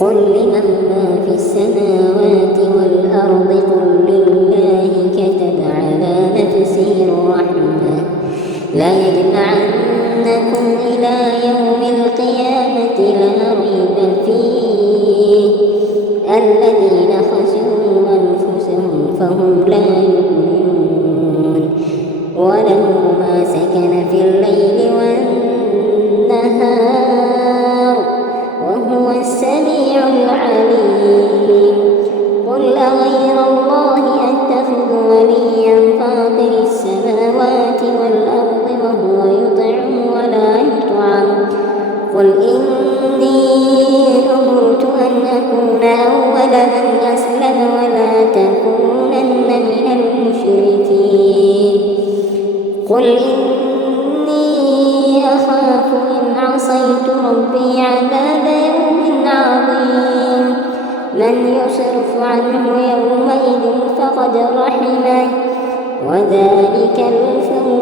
قل لمن ما في السماوات والأرض قل لله كتب على نفسه الرحمة لا يجمعنكم إلى يوم القيامة لا ريب فيه الذين خسروا أنفسهم فهم لا يؤمنون وله ما سكن في الليل والنهار وهو السميع العليم قل أغير الله أتخذ وليا فاطر السماوات والأرض وهو يطعم ولا يطعم قل إني أمرت أن أكون أول من أسلم ولا تكونن من المشركين قل إني أخاف إن عصيت ربي عذاب يوم عظيم من يصرف عنه يومئذ فقد رحمه وذلك الفوز